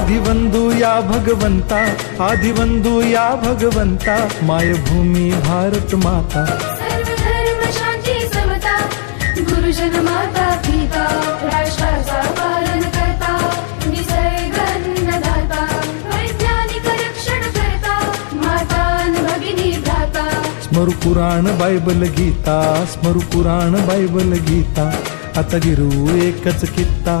आदिवंदू या भगवंता आदिवंदू या भगवंता मायभूमी भारत माता। सर्वधर्म शांती समता गुरुजन माता पिता राष्ट्राचा पालन करता निसर्ग अन्नदाता वैज्ञानिक रक्षण करता माता अन भगिनी भ्राता। स्मरु पुराण बायबल गीता स्मरु पुराण बायबल गीता आता गिरू एकच कित्ता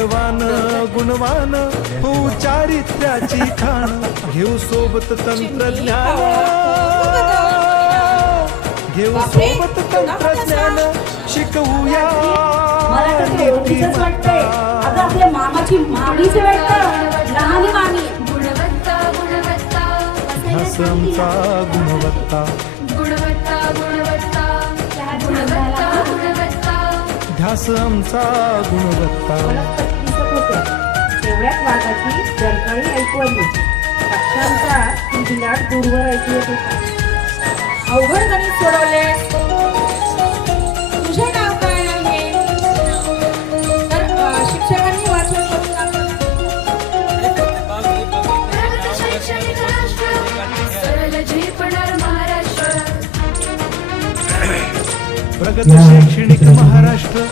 बलवान गुणवान हो चारित्र्याची खाण. घेऊ सोबत तंत्रज्ञान. घेऊ सोबत तंत्रज्ञान. शिकवूया आपल्या मामाची मामीच वाटतं. लहान मामी. गुणवत्ता गुणवत्ता. गुणवत्ता. इतिहास आमचा गुणवत्ता. दिसत तेवढ्याच वाघाची जरकाळी ऐकू आली पक्ष्यांचा दूरवर ऐकू येत होता. अवघड गणित सोडवले. प्रगत शैक्षणिक महाराष्ट्र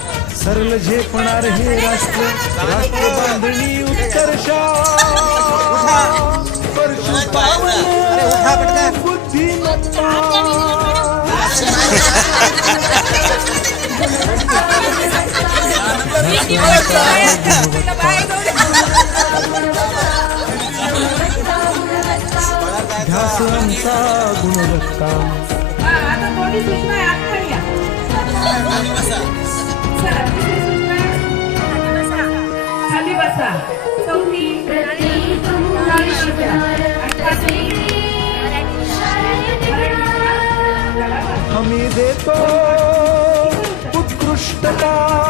सरल झेपणार हे राष्ट्र. राष्ट्र बांधणी उत्कर्षा स्पर्शू पावन बुद्धिमत्ता ध्यास आमचा गुणवत्ता खाली बसा चौथी आम्ही देतो उत्कृष्टता.